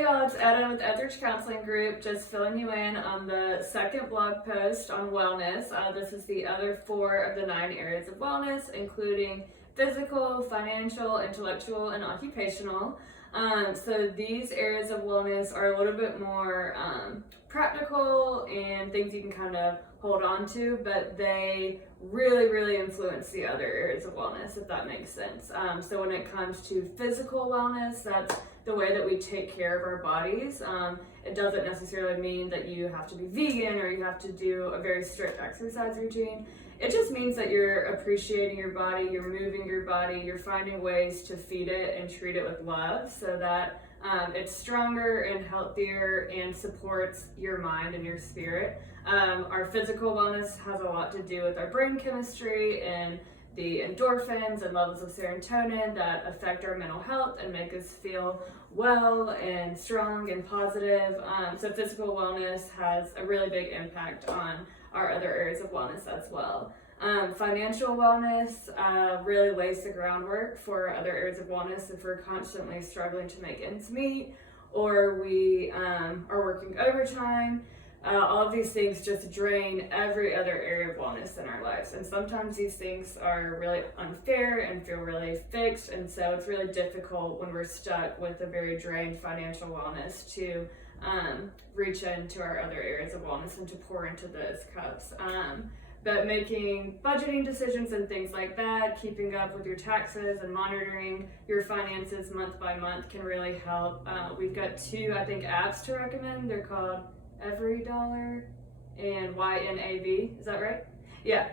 Hey y'all, it's Etta with Etheridge Counseling Group, just filling you in on the second blog post on wellness. This is the other 4 of the 9 areas of wellness, including physical, financial, intellectual, and occupational. So these areas of wellness are a little bit more practical and things you can kind of hold on to, but they really influence the other areas of wellness, if that makes sense. So when it comes to physical wellness, that's the way that we take care of our bodies. It doesn't necessarily mean that you have to be vegan or you have to do a very strict exercise routine. It just means that you're appreciating your body, you're moving your body, you're finding ways to feed it and treat it with love so that it's stronger and healthier and supports your mind and your spirit. Our physical wellness has a lot to do with our brain chemistry and the endorphins and levels of serotonin that affect our mental health and make us feel well and strong and positive. So physical wellness has a really big impact on our other areas of wellness as well. Financial wellness really lays the groundwork for other areas of wellness if we're constantly struggling to make ends meet or we are working overtime. All of these things just drain every other area of wellness in our lives. And sometimes these things are really unfair and feel really fixed. And so it's really difficult when we're stuck with a very drained financial wellness to reach into our other areas of wellness and to pour into those cups. But making budgeting decisions and things like that, keeping up with your taxes and monitoring your finances month by month can really help. We've got 2, I think, apps to recommend. They're called Every Dollar and YNAB. Is that right? Yeah.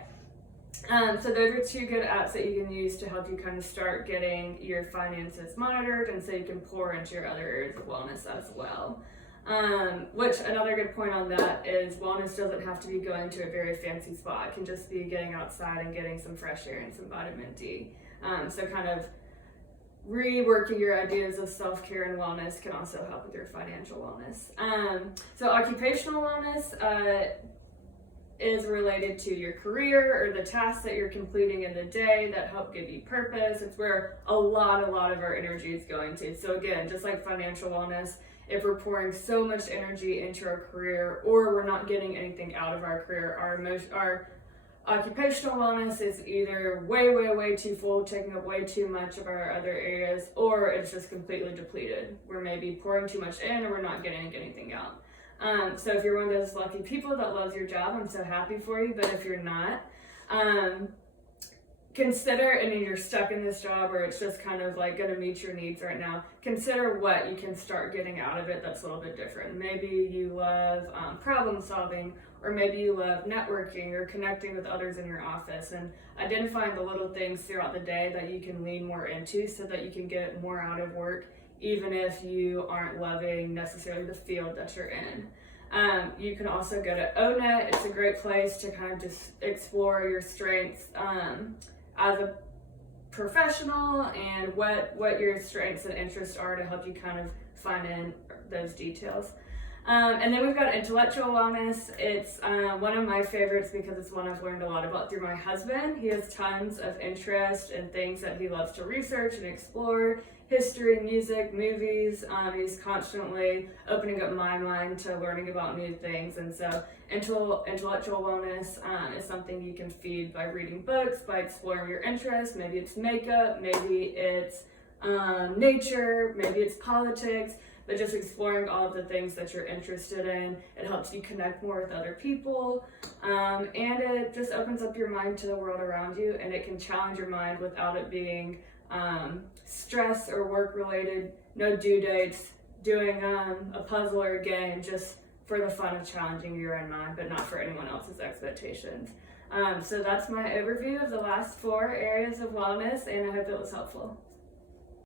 So those are 2 good apps that you can use to help you kind of start getting your finances monitored and so you can pour into your other areas of wellness as well. Which another good point on that is wellness doesn't have to be going to a very fancy spa. It can just be getting outside and getting some fresh air and some vitamin D. So kind of reworking your ideas of self-care and wellness can also help with your financial wellness. So occupational wellness is related to your career or the tasks that you're completing in the day that help give you purpose. It's where a lot of our energy is going to. So again, just like financial wellness, if we're pouring so much energy into our career or we're not getting anything out of our career, our occupational wellness is either way too full, taking up way too much of our other areas, or it's just completely depleted. We're maybe pouring too much in or we're not getting anything out. So if you're one of those lucky people that loves your job, I'm so happy for you. But if you're not, consider, and you're stuck in this job or it's just kind of like going to meet your needs right now, consider what you can start getting out of it that's a little bit different. Maybe you love problem solving, or maybe you love networking or connecting with others in your office, and identifying the little things throughout the day that you can lean more into so that you can get more out of work, even if you aren't loving necessarily the field that you're in. You can also go to ONET. It's a great place to kind of just explore your strengths as a professional and what your strengths and interests are to help you kind of find in those details. And then we've got intellectual wellness. It's one of my favorites because it's one I've learned a lot about through my husband. He has tons of interest in things that he loves to research and explore: history, music, movies. He's constantly opening up my mind to learning about new things. And so intellectual wellness is something you can feed by reading books, by exploring your interests. Maybe it's makeup, maybe it's nature, maybe it's politics, but just exploring all of the things that you're interested in. It helps you connect more with other people, and it just opens up your mind to the world around you, and it can challenge your mind without it being stress or work related. No due dates, doing a puzzle or a game just for the fun of challenging your own mind, but not for anyone else's expectations. So that's my overview of the last 4 areas of wellness, and I hope it was helpful.